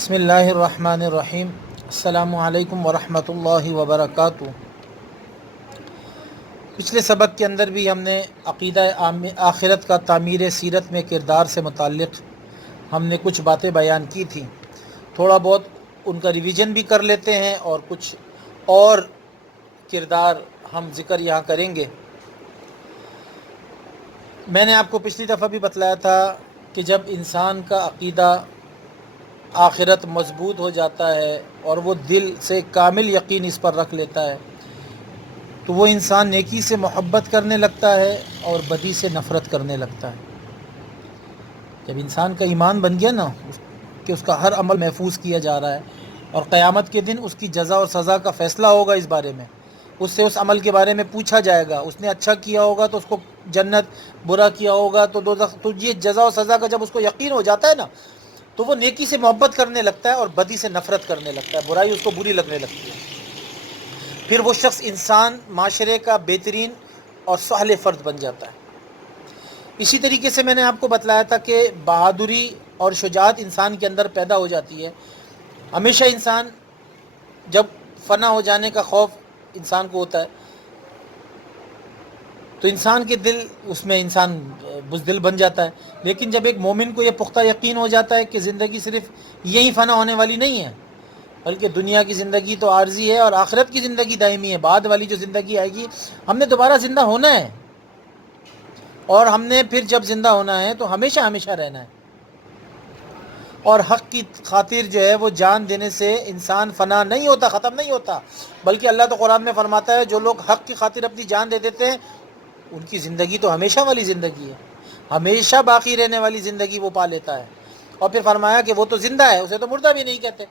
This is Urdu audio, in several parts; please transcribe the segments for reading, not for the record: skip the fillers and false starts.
بسم اللہ الرحمن الرحیم۔ السلام علیکم ورحمۃ اللہ وبرکاتہ۔ پچھلے سبق کے اندر بھی ہم نے عقیدہ آخرت کا تعمیر سیرت میں کردار سے متعلق ہم نے کچھ باتیں بیان کی تھیں۔ تھوڑا بہت ان کا ریویژن بھی کر لیتے ہیں اور کچھ اور کردار ہم ذکر یہاں کریں گے۔ میں نے آپ کو پچھلی دفعہ بھی بتلایا تھا کہ جب انسان کا عقیدہ آخرت مضبوط ہو جاتا ہے اور وہ دل سے کامل یقین اس پر رکھ لیتا ہے تو وہ انسان نیکی سے محبت کرنے لگتا ہے اور بدی سے نفرت کرنے لگتا ہے۔ جب انسان کا ایمان بن گیا نا کہ اس کا ہر عمل محفوظ کیا جا رہا ہے اور قیامت کے دن اس کی جزا اور سزا کا فیصلہ ہوگا، اس بارے میں اس سے اس عمل کے بارے میں پوچھا جائے گا، اس نے اچھا کیا ہوگا تو اس کو جنت، برا کیا ہوگا تو دوزخ۔ تو یہ جزا اور سزا کا جب اس کو یقین ہو جاتا ہے نا تو وہ نیکی سے محبت کرنے لگتا ہے اور بدی سے نفرت کرنے لگتا ہے، برائی اس کو بری لگنے لگتی ہے۔ پھر وہ شخص انسان معاشرے کا بہترین اور صالح فرد بن جاتا ہے۔ اسی طریقے سے میں نے آپ کو بتلایا تھا کہ بہادری اور شجاعت انسان کے اندر پیدا ہو جاتی ہے۔ ہمیشہ انسان جب فنا ہو جانے کا خوف انسان کو ہوتا ہے تو انسان کے دل اس میں انسان بزدل بن جاتا ہے، لیکن جب ایک مومن کو یہ پختہ یقین ہو جاتا ہے کہ زندگی صرف یہی فنا ہونے والی نہیں ہے بلکہ دنیا کی زندگی تو عارضی ہے اور آخرت کی زندگی دائمی ہے، بعد والی جو زندگی آئے گی ہم نے دوبارہ زندہ ہونا ہے اور ہم نے پھر جب زندہ ہونا ہے تو ہمیشہ ہمیشہ رہنا ہے، اور حق کی خاطر جو ہے وہ جان دینے سے انسان فنا نہیں ہوتا، ختم نہیں ہوتا، بلکہ اللہ تو قرآن میں فرماتا ہے جو لوگ حق کی خاطر اپنی جان دے دیتے ہیں ان کی زندگی تو ہمیشہ والی زندگی ہے، ہمیشہ باقی رہنے والی زندگی وہ پا لیتا ہے۔ اور پھر فرمایا کہ وہ تو زندہ ہے، اسے تو مردہ بھی نہیں کہتے۔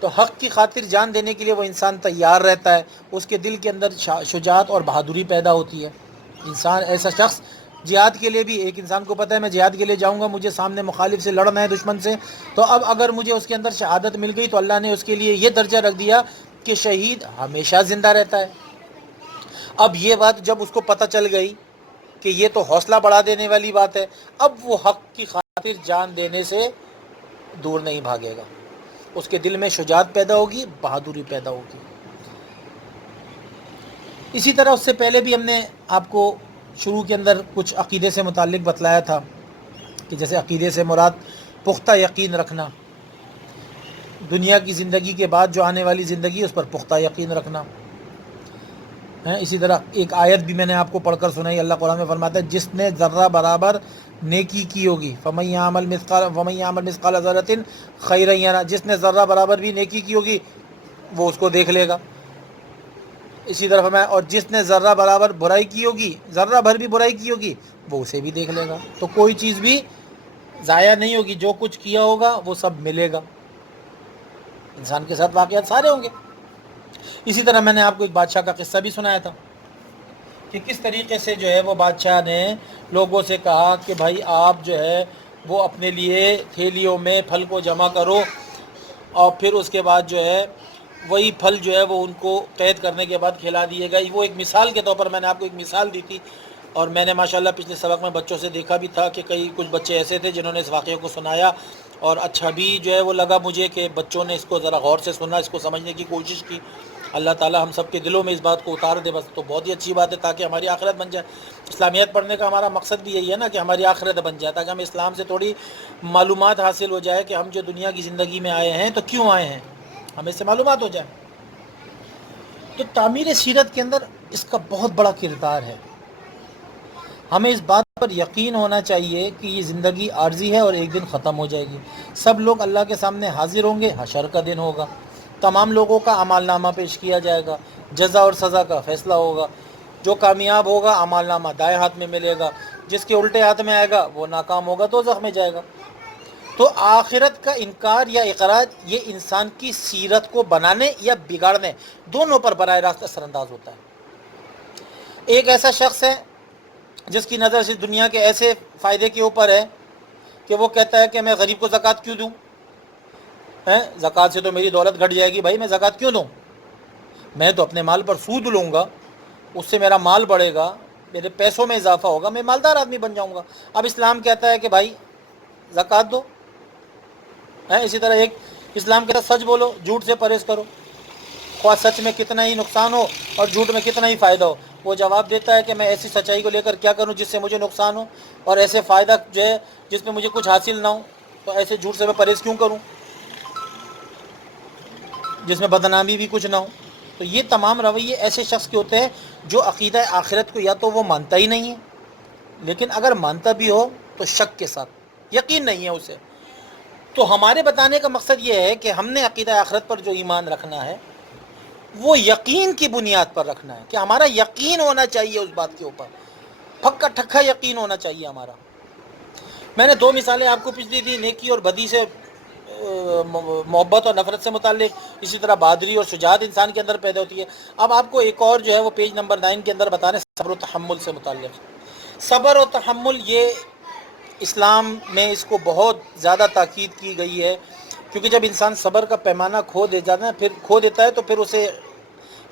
تو حق کی خاطر جان دینے کے لیے وہ انسان تیار رہتا ہے، اس کے دل کے اندر شجاعت اور بہادری پیدا ہوتی ہے۔ انسان ایسا شخص جہاد کے لیے بھی، ایک انسان کو پتہ ہے میں جہاد کے لیے جاؤں گا، مجھے سامنے مخالف سے لڑنا ہے، دشمن سے، تو اب اگر مجھے اس کے اندر شہادت مل گئی تو اللہ نے اس کے لیے یہ درجہ رکھ دیا کہ شہید ہمیشہ زندہ رہتا ہے۔ اب یہ بات جب اس کو پتہ چل گئی کہ یہ تو حوصلہ بڑھا دینے والی بات ہے، اب وہ حق کی خاطر جان دینے سے دور نہیں بھاگے گا، اس کے دل میں شجاعت پیدا ہوگی، بہادری پیدا ہوگی۔ اسی طرح اس سے پہلے بھی ہم نے آپ کو شروع کے اندر کچھ عقیدے سے متعلق بتلایا تھا کہ جیسے عقیدے سے مراد پختہ یقین رکھنا، دنیا کی زندگی کے بعد جو آنے والی زندگی اس پر پختہ یقین رکھنا ہے۔ اسی طرح ایک آیت بھی میں نے آپ کو پڑھ کر سنائی، اللہ قرآن میں فرماتا ہے جس نے ذرہ برابر نیکی کی ہوگی فَمَن يَعْمَلْ مِثْقَالَ ذَرَّةٍ خَيْرًا يَرَهُ، جس نے ذرہ برابر بھی نیکی کی ہوگی وہ اس کو دیکھ لے گا۔ اسی طرح فرمایا اور جس نے ذرہ برابر برائی کی ہوگی، ذرہ بھر بھی برائی کی ہوگی وہ اسے بھی دیکھ لے گا۔ تو کوئی چیز بھی ضائع نہیں ہوگی، جو کچھ کیا ہوگا وہ سب ملے گا۔ انسان کے ساتھ واقعات سارے ہوں گے۔ اسی طرح میں نے آپ کو ایک بادشاہ کا قصہ بھی سنایا تھا کہ کس طریقے سے جو ہے وہ بادشاہ نے لوگوں سے کہا کہ بھائی آپ جو ہے وہ اپنے لیے تھیلیوں میں پھل کو جمع کرو اور پھر اس کے بعد جو ہے وہی پھل جو ہے وہ ان کو قید کرنے کے بعد کھلا دیے گا۔ وہ ایک مثال کے طور پر میں نے آپ کو ایک مثال دی تھی، اور میں نے ماشاءاللہ پچھلے سبق میں بچوں سے دیکھا بھی تھا کہ کچھ بچے ایسے تھے جنہوں نے اس واقعے کو سنایا اور اچھا بھی جو ہے وہ لگا مجھے کہ بچوں نے اس کو ذرا غور سے سنا، اس کو سمجھنے کی کوشش کی۔ اللہ تعالی ہم سب کے دلوں میں اس بات کو اتار دے، بس تو بہت ہی اچھی بات ہے تاکہ ہماری آخرت بن جائے۔ اسلامیت پڑھنے کا ہمارا مقصد بھی یہی ہے نا کہ ہماری آخرت بن جائے، تاکہ ہمیں اسلام سے تھوڑی معلومات حاصل ہو جائے کہ ہم جو دنیا کی زندگی میں آئے ہیں تو کیوں آئے ہیں، ہمیں اس سے معلومات ہو جائے۔ تو تعمیر سیرت کے اندر اس کا بہت بڑا کردار ہے۔ ہمیں اس بات پر یقین ہونا چاہیے کہ یہ زندگی عارضی ہے اور ایک دن ختم ہو جائے گی۔ سب لوگ اللہ کے سامنے حاضر ہوں گے، حشر کا دن ہوگا، تمام لوگوں کا اعمال نامہ پیش کیا جائے گا، جزا اور سزا کا فیصلہ ہوگا۔ جو کامیاب ہوگا اعمال نامہ دائیں ہاتھ میں ملے گا، جس کے الٹے ہاتھ میں آئے گا وہ ناکام ہوگا، دوزخ میں جائے گا۔ تو آخرت کا انکار یا اقرار یہ انسان کی سیرت کو بنانے یا بگاڑنے دونوں پر براہ راست اثر انداز ہوتا ہے۔ ایک ایسا شخص ہے جس کی نظر سے دنیا کے ایسے فائدے کے اوپر ہے کہ وہ کہتا ہے کہ میں غریب کو زکوٰۃ کیوں دوں، زکوٰۃ سے تو میری دولت گھٹ جائے گی، بھائی میں زکوٰۃ کیوں دوں، میں تو اپنے مال پر سود لوں گا، اس سے میرا مال بڑھے گا، میرے پیسوں میں اضافہ ہوگا، میں مالدار آدمی بن جاؤں گا۔ اب اسلام کہتا ہے کہ بھائی زکوٰۃ دو، ہیں. اسی طرح ایک اسلام کے ساتھ سچ بولو، جھوٹ سے پرہیز کرو، خواہ سچ میں کتنا ہی نقصان ہو اور جھوٹ میں کتنا ہی فائدہ ہو. وہ جواب دیتا ہے کہ میں ایسی سچائی کو لے کر کیا کروں جس سے مجھے نقصان ہو، اور ایسے فائدہ جو ہے جس میں مجھے کچھ حاصل نہ ہو، تو ایسے جھوٹ سے میں پرہیز کیوں کروں جس میں بدنامی بھی کچھ نہ ہو. تو یہ تمام رویے ایسے شخص کے ہوتے ہیں جو عقیدہ آخرت کو یا تو وہ مانتا ہی نہیں ہے، لیکن اگر مانتا بھی ہو تو شک کے ساتھ، یقین نہیں ہے اسے. تو ہمارے بتانے کا مقصد یہ ہے کہ ہم نے عقیدہ آخرت پر جو ایمان رکھنا ہے وہ یقین کی بنیاد پر رکھنا ہے، کہ ہمارا یقین ہونا چاہیے اس بات کے اوپر، پھکا ٹھکا یقین ہونا چاہیے ہمارا. میں نے دو مثالیں آپ کو پچھلی دی، نیکی اور بدی سے محبت اور نفرت سے متعلق. اسی طرح بہادری اور شجاعت انسان کے اندر پیدا ہوتی ہے. اب آپ کو ایک اور جو ہے وہ پیج نمبر 9 کے اندر بتا رہے ہیں صبر و تحمل سے متعلق. صبر و تحمل یہ اسلام میں اس کو بہت زیادہ تاکید کی گئی ہے، کیونکہ جب انسان صبر کا پیمانہ کھو دیتا ہے تو پھر اسے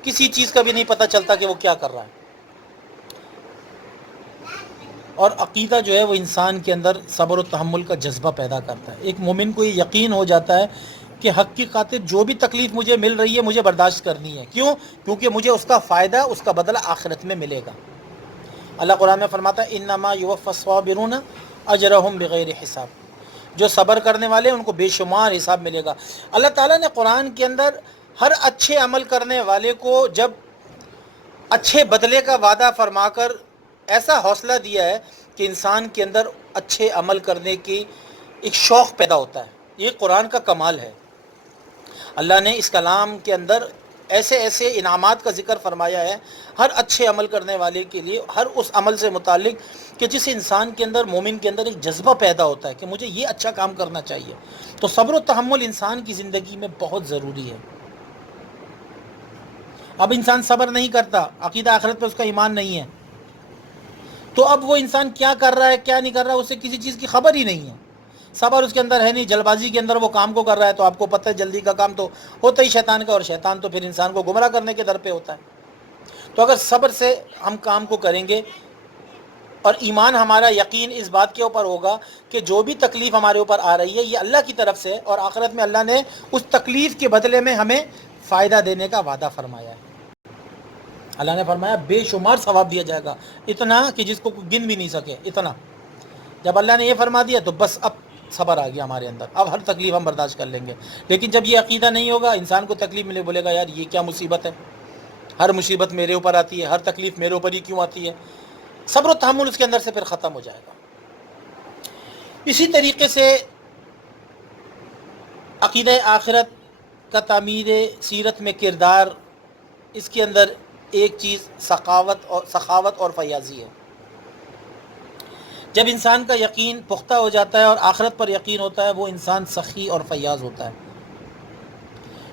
کسی چیز کا بھی نہیں پتہ چلتا کہ وہ کیا کر رہا ہے. اور عقیدہ جو ہے وہ انسان کے اندر صبر و تحمل کا جذبہ پیدا کرتا ہے. ایک مومن کو یہ یقین ہو جاتا ہے کہ حق کی خاطر جو بھی تکلیف مجھے مل رہی ہے مجھے برداشت کرنی ہے. کیوں؟ کیونکہ مجھے اس کا فائدہ، اس کا بدلہ آخرت میں ملے گا. اللہ قرآن میں فرماتا ہے انما یوفی الصابرون اجرہم بغیر حساب. جو صبر کرنے والے ان کو بے شمار حساب ملے گا. اللہ تعالیٰ نے قرآن کے اندر ہر اچھے عمل کرنے والے کو جب اچھے بدلے کا وعدہ فرما کر ایسا حوصلہ دیا ہے کہ انسان کے اندر اچھے عمل کرنے کی ایک شوق پیدا ہوتا ہے. یہ قرآن کا کمال ہے. اللہ نے اس کلام کے اندر ایسے ایسے انعامات کا ذکر فرمایا ہے ہر اچھے عمل کرنے والے کے لیے، ہر اس عمل سے متعلق کہ جس انسان کے اندر، مومن کے اندر ایک جذبہ پیدا ہوتا ہے کہ مجھے یہ اچھا کام کرنا چاہیے. تو صبر و تحمل انسان کی زندگی میں بہت ضروری ہے. اب انسان صبر نہیں کرتا، عقیدہ آخرت پہ اس کا ایمان نہیں ہے، تو اب وہ انسان کیا کر رہا ہے کیا نہیں کر رہا ہے اسے کسی چیز کی خبر ہی نہیں ہے. صبر اس کے اندر ہے نہیں، جلد بازی کے اندر وہ کام کو کر رہا ہے. تو آپ کو پتہ ہے جلدی کا کام تو ہوتا ہی شیطان کا، اور شیطان تو پھر انسان کو گمراہ کرنے کے در پہ ہوتا ہے. تو اگر صبر سے ہم کام کو کریں گے اور ایمان ہمارا یقین اس بات کے اوپر ہوگا کہ جو بھی تکلیف ہمارے اوپر آ رہی ہے یہ اللہ کی طرف سے، اور آخرت میں اللہ نے اس تکلیف کے بدلے میں ہمیں فائدہ دینے کا وعدہ فرمایا ہے. اللہ نے فرمایا بے شمار ثواب دیا جائے گا، اتنا کہ جس کو کوئی گن بھی نہیں سکے. اتنا جب اللہ نے یہ فرما دیا تو بس اب صبر آ گیا ہمارے اندر، اب ہر تکلیف ہم برداشت کر لیں گے. لیکن جب یہ عقیدہ نہیں ہوگا، انسان کو تکلیف ملے بولے گا یار یہ کیا مصیبت ہے، ہر مصیبت میرے اوپر آتی ہے، ہر تکلیف میرے اوپر ہی کیوں آتی ہے. صبر و تحمل اس کے اندر سے پھر ختم ہو جائے گا. اسی طریقے سے عقیدہ آخرت کا تعمیر سیرت میں کردار، اس کے اندر ایک چیز سخاوت اور فیاضی ہے. جب انسان کا یقین پختہ ہو جاتا ہے اور آخرت پر یقین ہوتا ہے وہ انسان سخی اور فیاض ہوتا ہے،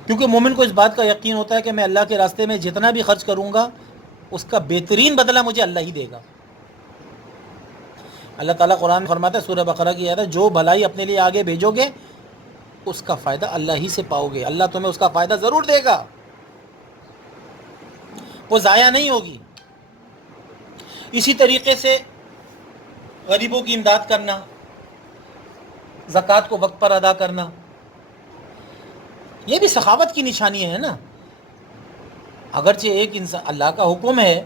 کیونکہ مومن کو اس بات کا یقین ہوتا ہے کہ میں اللہ کے راستے میں جتنا بھی خرچ کروں گا اس کا بہترین بدلہ مجھے اللہ ہی دے گا. اللہ تعالیٰ قرآن میں فرماتا ہے سورہ بقرہ کی آیت ہے جو بھلائی اپنے لیے آگے بھیجو گے اس کا فائدہ اللہ ہی سے پاؤ گے. اللہ تمہیں اس کا فائدہ ضرور دے گا، وہ ضائع نہیں ہوگی. اسی طریقے سے غریبوں کی امداد کرنا، زکوٰۃ کو وقت پر ادا کرنا، یہ بھی سخاوت کی نشانی ہے نا. اگرچہ ایک انسان، اللہ کا حکم ہے،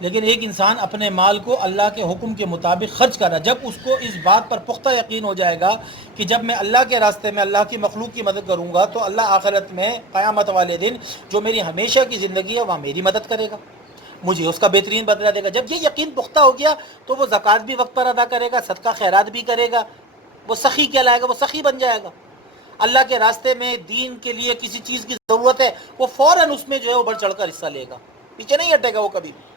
لیکن ایک انسان اپنے مال کو اللہ کے حکم کے مطابق خرچ کر رہا ہے. جب اس کو اس بات پر پختہ یقین ہو جائے گا کہ جب میں اللہ کے راستے میں اللہ کی مخلوق کی مدد کروں گا تو اللہ آخرت میں قیامت والے دن جو میری ہمیشہ کی زندگی ہے وہاں میری مدد کرے گا، مجھے اس کا بہترین بدلہ دے گا. جب یہ یقین پختہ ہو گیا تو وہ زکوٰۃ بھی وقت پر ادا کرے گا، صدقہ خیرات بھی کرے گا، وہ سخی کہلائے گا، وہ سخی بن جائے گا. اللہ کے راستے میں دین کے لیے کسی چیز کی ضرورت ہے وہ فوراً اس میں جو ہے وہ بڑھ چڑھ کر حصہ لے گا، پیچھے نہیں ہٹے گا وہ کبھی بھی.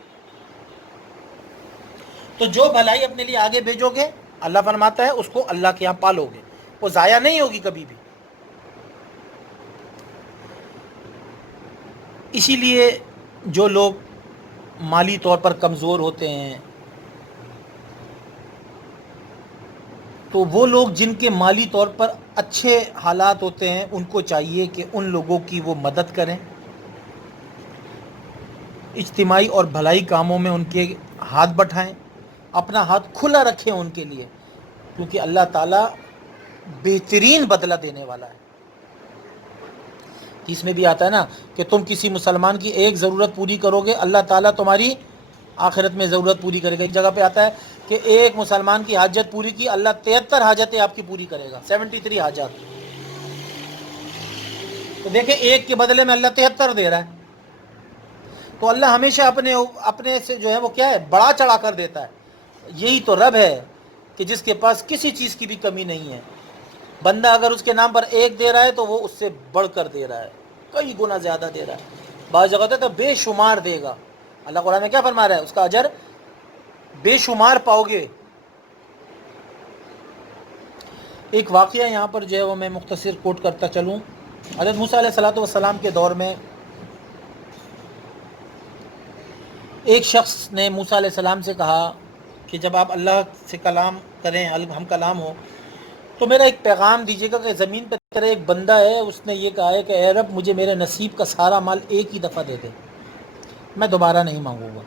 تو جو بھلائی اپنے لیے آگے بھیجو گے اللہ فرماتا ہے اس کو اللہ کے یہاں پالو گے، وہ ضائع نہیں ہوگی کبھی بھی. اسی لیے جو لوگ مالی طور پر کمزور ہوتے ہیں تو وہ لوگ جن کے مالی طور پر اچھے حالات ہوتے ہیں ان کو چاہیے کہ ان لوگوں کی وہ مدد کریں، اجتماعی اور بھلائی کاموں میں ان کے ہاتھ بٹھائیں، اپنا ہاتھ کھلا رکھیں ان کے لیے، کیونکہ اللہ تعالیٰ بہترین بدلہ دینے والا ہے. اس میں بھی آتا ہے نا کہ تم کسی مسلمان کی ایک ضرورت پوری کرو گے اللہ تعالیٰ تمہاری آخرت میں ضرورت پوری کرے گا. ایک جگہ پہ آتا ہے کہ ایک مسلمان کی حاجت پوری کی اللہ 73 حاجتیں آپ کی پوری کرے گا. 73 حاجات. تو دیکھیں ایک کے بدلے میں اللہ 73 دے رہا ہے. تو اللہ ہمیشہ اپنے سے جو ہے وہ کیا ہے بڑا چڑھا کر دیتا ہے. یہی تو رب ہے کہ جس کے پاس کسی چیز کی بھی کمی نہیں ہے. بندہ اگر اس کے نام پر ایک دے رہا ہے تو وہ اس سے بڑھ کر دے رہا ہے, کئی گنا زیادہ دے رہا ہے. بعض جگہ ہوتا ہے تو بے شمار دے گا. اللہ قرآن میں کیا فرما رہا ہے, اس کا اجر بے شمار پاؤ گے. ایک واقعہ یہاں پر جو ہے وہ میں مختصر کوٹ کرتا چلوں. حضرت موسیٰ علیہ الصلوۃ والسلام کے دور میں ایک شخص نے موسیٰ علیہ السلام سے کہا کہ جب آپ اللہ سے کلام کریں, ہم کلام ہو, تو میرا ایک پیغام دیجیے گا کہ زمین پہ تیرا ایک بندہ ہے, اس نے یہ کہا ہے کہ اے رب مجھے میرے نصیب کا سارا مال ایک ہی دفعہ دے دے, میں دوبارہ نہیں مانگوں گا.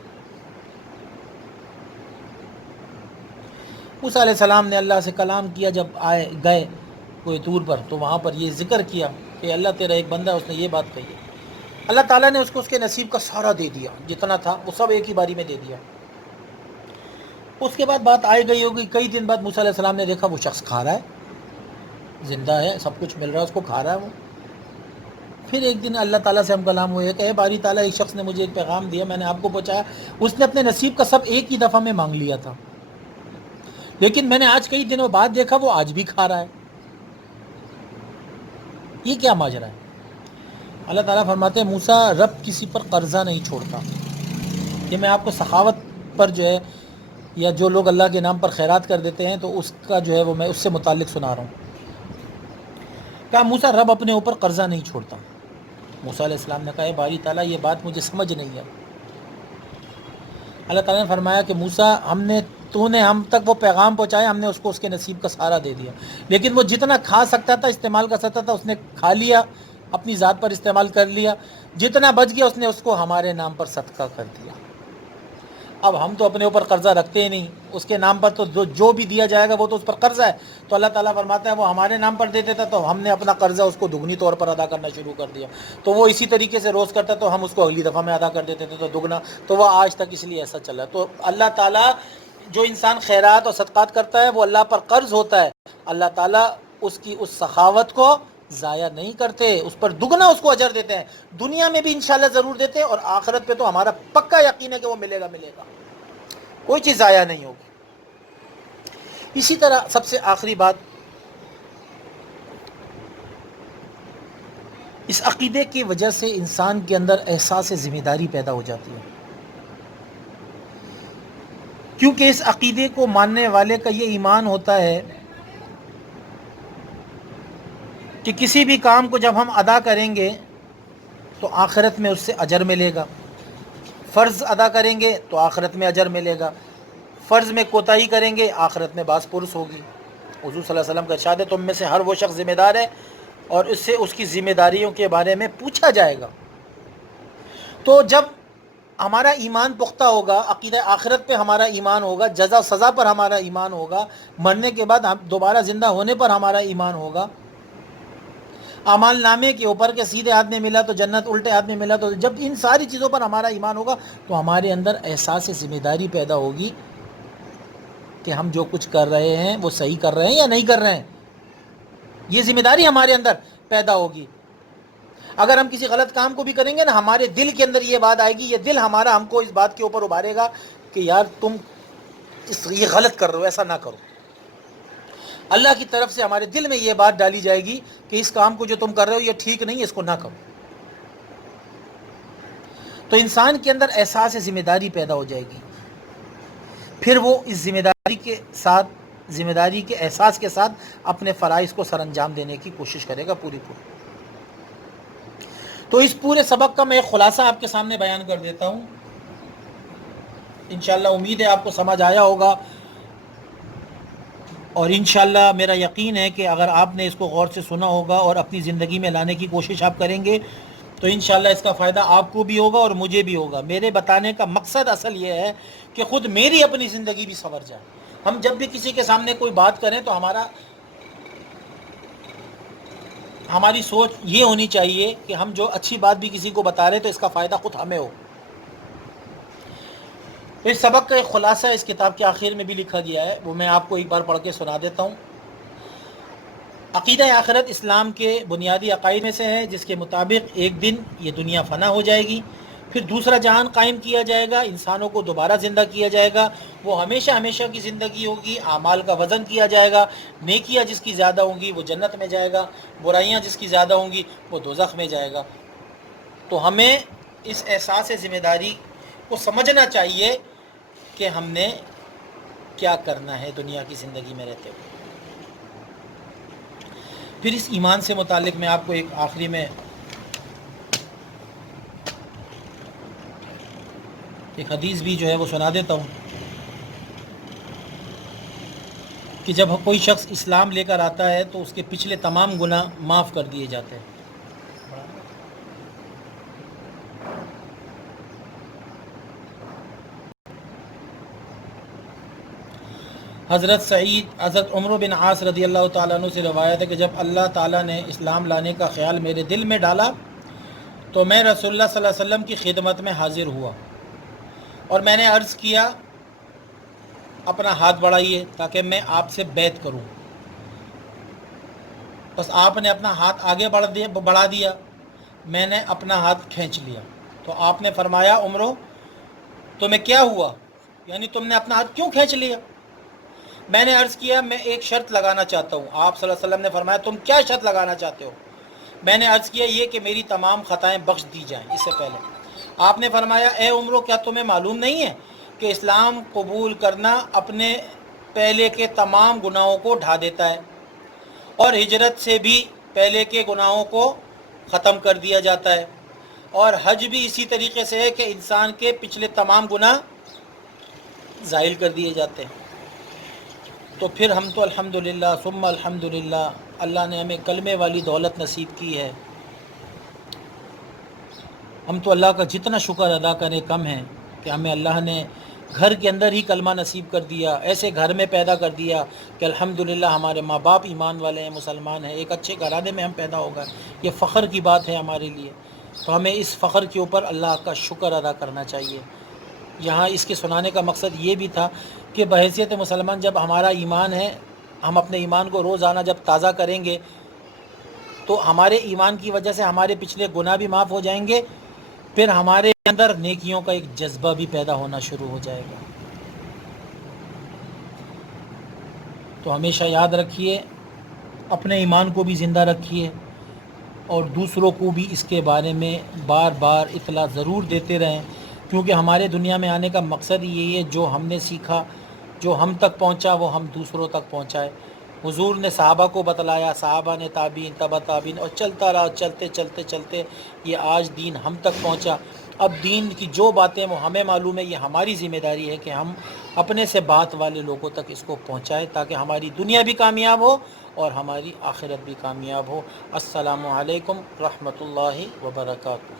موسیٰ علیہ السلام نے اللہ سے کلام کیا. جب گئے کوئی دور پر تو وہاں پر یہ ذکر کیا کہ اللہ تیرا ایک بندہ ہے, اس نے یہ بات کہی ہے. اللہ تعالیٰ نے اس کو اس کے نصیب کا سارا دے دیا, جتنا تھا وہ سب ایک ہی باری میں دے دیا. اس کے بعد بات آئی گئی ہوگی. کئی دن بعد موسیٰ علیہ السلام نے دیکھا وہ شخص کھا رہا ہے, زندہ ہے, سب کچھ مل رہا ہے اس کو, کھا رہا ہے وہ. پھر ایک دن اللہ تعالیٰ سے ہم کلام ہوئے کہ اے باری تعالیٰ, ایک شخص نے مجھے ایک پیغام دیا, میں نے آپ کو پہنچایا, اس نے اپنے نصیب کا سب ایک ہی دفعہ میں مانگ لیا تھا, لیکن میں نے آج کئی دنوں بعد دیکھا وہ آج بھی کھا رہا ہے. یہ کیا ماجرا ہے؟ اللہ تعالیٰ فرماتے ہیں موسیٰ رب کسی پر قرضہ نہیں چھوڑتا. یہ میں آپ کو سخاوت پر جو ہے یا جو لوگ اللہ کے نام پر خیرات کر دیتے ہیں تو اس کا جو ہے وہ میں اس سے متعلق سنا رہا ہوں. کہا موسیٰ رب اپنے اوپر قرضہ نہیں چھوڑتا. موسیٰ علیہ السلام نے کہا اے باری تعالیٰ یہ بات مجھے سمجھ نہیں ہے. اللہ تعالیٰ نے فرمایا کہ موسیٰ تو نے ہم تک وہ پیغام پہنچایا, ہم نے اس کو اس کے نصیب کا سارا دے دیا, لیکن وہ جتنا کھا سکتا تھا استعمال کر سکتا تھا اس نے کھا لیا, اپنی ذات پر استعمال کر لیا. جتنا بچ گیا اس نے اس کو ہمارے نام پر صدقہ کر دیا. اب ہم تو اپنے اوپر قرضہ رکھتے ہی نہیں, اس کے نام پر تو جو بھی دیا جائے گا وہ تو اس پر قرضہ ہے. تو اللہ تعالیٰ فرماتا ہے وہ ہمارے نام پر دیتے تھا تو ہم نے اپنا قرضہ اس کو دگنی طور پر ادا کرنا شروع کر دیا. تو وہ اسی طریقے سے روز کرتا تو ہم اس کو اگلی دفعہ میں ادا کر دیتے تھے تو دگنا. تو وہ آج تک اس لیے ایسا چلا. تو اللہ تعالیٰ جو انسان خیرات اور صدقات کرتا ہے وہ اللہ پر قرض ہوتا ہے. اللہ تعالیٰ اس کی اس سخاوت کو ضائع نہیں کرتے, اس پر دگنا اس کو اجر دیتے ہیں. دنیا میں بھی انشاءاللہ ضرور دیتے ہیں, اور آخرت پہ تو ہمارا پکا یقین ہے کہ وہ ملے گا, کوئی چیز ضائع نہیں ہوگی. اسی طرح سب سے آخری بات, اس عقیدے کی وجہ سے انسان کے اندر احساس ذمہ داری پیدا ہو جاتی ہے, کیونکہ اس عقیدے کو ماننے والے کا یہ ایمان ہوتا ہے کہ کسی بھی کام کو جب ہم ادا کریں گے تو آخرت میں اس سے اجر ملے گا. فرض ادا کریں گے تو آخرت میں اجر ملے گا, فرض میں کوتاہی کریں گے آخرت میں باس پرس ہوگی. حضور صلی اللہ علیہ وسلم کا ارشاد ہے تم میں سے ہر وہ شخص ذمہ دار ہے اور اس سے اس کی ذمہ داریوں کے بارے میں پوچھا جائے گا. تو جب ہمارا ایمان پختہ ہوگا, عقیدہ آخرت پہ ہمارا ایمان ہوگا, جزا سزا پر ہمارا ایمان ہوگا, مرنے کے بعد دوبارہ زندہ ہونے پر ہمارا ایمان ہوگا, اعمال نامے کے اوپر کے سیدھے ہاتھ میں ملا تو جنت, الٹے ہاتھ میں ملا تو, جب ان ساری چیزوں پر ہمارا ایمان ہوگا تو ہمارے اندر احساس ذمہ داری پیدا ہوگی کہ ہم جو کچھ کر رہے ہیں وہ صحیح کر رہے ہیں یا نہیں کر رہے ہیں. یہ ذمہ داری ہمارے اندر پیدا ہوگی. اگر ہم کسی غلط کام کو بھی کریں گے نا, ہمارے دل کے اندر یہ بات آئے گی, یہ دل ہمارا ہم کو اس بات کے اوپر ابھارے گا کہ یار تم یہ غلط کر رہے ہو, ایسا نہ کرو. اللہ کی طرف سے ہمارے دل میں یہ بات ڈالی جائے گی کہ اس کام کو جو تم کر رہے ہو یہ ٹھیک نہیں ہے, اس کو نہ کرو. تو انسان کے اندر احساس ذمہ داری پیدا ہو جائے گی, پھر وہ اس ذمہ داری کے ساتھ, ذمہ داری کے احساس کے ساتھ اپنے فرائض کو سر انجام دینے کی کوشش کرے گا پوری. تو اس پورے سبق کا میں ایک خلاصہ آپ کے سامنے بیان کر دیتا ہوں. انشاءاللہ امید ہے آپ کو سمجھ آیا ہوگا, اور انشاءاللہ میرا یقین ہے کہ اگر آپ نے اس کو غور سے سنا ہوگا اور اپنی زندگی میں لانے کی کوشش آپ کریں گے تو انشاءاللہ اس کا فائدہ آپ کو بھی ہوگا اور مجھے بھی ہوگا. میرے بتانے کا مقصد اصل یہ ہے کہ خود میری اپنی زندگی بھی سنور جائے. ہم جب بھی کسی کے سامنے کوئی بات کریں تو ہمارا ہماری سوچ یہ ہونی چاہیے کہ ہم جو اچھی بات بھی کسی کو بتا رہے تو اس کا فائدہ خود ہمیں ہو. اس سبق کا ایک خلاصہ اس کتاب کے آخر میں بھی لکھا گیا ہے، وہ میں آپ کو ایک بار پڑھ کے سنا دیتا ہوں. عقیدہ آخرت اسلام کے بنیادی عقائد میں سے ہے، جس کے مطابق ایک دن یہ دنیا فنا ہو جائے گی، پھر دوسرا جہان قائم کیا جائے گا، انسانوں کو دوبارہ زندہ کیا جائے گا، وہ ہمیشہ ہمیشہ کی زندگی ہوگی، اعمال کا وزن کیا جائے گا، نیکیاں جس کی زیادہ ہوں گی وہ جنت میں جائے گا، برائیاں جس کی زیادہ ہوں گی وہ دوزخ میں جائے گا. تو ہمیں اس احساس ذمہ داری کو سمجھنا چاہیے کہ ہم نے کیا کرنا ہے دنیا کی زندگی میں رہتے ہوئے. پھر اس ایمان سے متعلق میں آپ کو ایک آخری میں ایک حدیث بھی جو ہے وہ سنا دیتا ہوں کہ جب کوئی شخص اسلام لے کر آتا ہے تو اس کے پچھلے تمام گناہ معاف کر دیے جاتے ہیں. حضرت عمر بن عاص رضی اللہ تعالیٰ عنہ سے روایت ہے کہ جب اللہ تعالیٰ نے اسلام لانے کا خیال میرے دل میں ڈالا تو میں رسول اللہ صلی اللہ علیہ وسلم کی خدمت میں حاضر ہوا اور میں نے عرض کیا اپنا ہاتھ بڑھائیے تاکہ میں آپ سے بیعت کروں. بس آپ نے اپنا ہاتھ آگے بڑھا دیا، میں نے اپنا ہاتھ کھینچ لیا. تو آپ نے فرمایا عمرو تمہیں کیا ہوا، یعنی تم نے اپنا ہاتھ کیوں کھینچ لیا؟ میں نے عرض کیا میں ایک شرط لگانا چاہتا ہوں. آپ صلی اللہ علیہ وسلم نے فرمایا تم کیا شرط لگانا چاہتے ہو؟ میں نے عرض کیا یہ کہ میری تمام خطائیں بخش دی جائیں. اس سے پہلے آپ نے فرمایا اے عمرو کیا تمہیں معلوم نہیں ہے کہ اسلام قبول کرنا اپنے پہلے کے تمام گناہوں کو ڈھا دیتا ہے اور ہجرت سے بھی پہلے کے گناہوں کو ختم کر دیا جاتا ہے، اور حج بھی اسی طریقے سے ہے کہ انسان کے پچھلے تمام گناہ زائل کر دیے جاتے ہیں. تو پھر ہم تو الحمدللہ ثم الحمدللہ اللہ نے ہمیں کلمے والی دولت نصیب کی ہے. ہم تو اللہ کا جتنا شکر ادا کریں کم ہے کہ ہمیں اللہ نے گھر کے اندر ہی کلمہ نصیب کر دیا، ایسے گھر میں پیدا کر دیا کہ الحمدللہ ہمارے ماں باپ ایمان والے ہیں، مسلمان ہیں، ایک اچھے گھرانے میں ہم پیدا ہو گئے. یہ فخر کی بات ہے ہمارے لیے. تو ہمیں اس فخر کے اوپر اللہ کا شکر ادا کرنا چاہیے. یہاں اس کے سنانے کا مقصد یہ بھی تھا کہ بحیثیت مسلمان جب ہمارا ایمان ہے، ہم اپنے ایمان کو روزانہ جب تازہ کریں گے تو ہمارے ایمان کی وجہ سے ہمارے پچھلے گناہ بھی معاف ہو جائیں گے، پھر ہمارے اندر نیکیوں کا ایک جذبہ بھی پیدا ہونا شروع ہو جائے گا. تو ہمیشہ یاد رکھیے اپنے ایمان کو بھی زندہ رکھیے اور دوسروں کو بھی اس کے بارے میں بار بار اطلاع ضرور دیتے رہیں، کیونکہ ہمارے دنیا میں آنے کا مقصد یہی ہے جو ہم نے سیکھا، جو ہم تک پہنچا وہ ہم دوسروں تک پہنچائے. حضور نے صحابہ کو بتلایا، صحابہ نے تابعین، تبع تابعین، اور چلتا رہا، چلتے چلتے چلتے یہ آج دین ہم تک پہنچا. اب دین کی جو باتیں وہ ہمیں معلوم ہے، یہ ہماری ذمہ داری ہے کہ ہم اپنے سے بات والے لوگوں تک اس کو پہنچائیں تاکہ ہماری دنیا بھی کامیاب ہو اور ہماری آخرت بھی کامیاب ہو. السلام علیکم رحمۃ اللہ وبرکاتہ.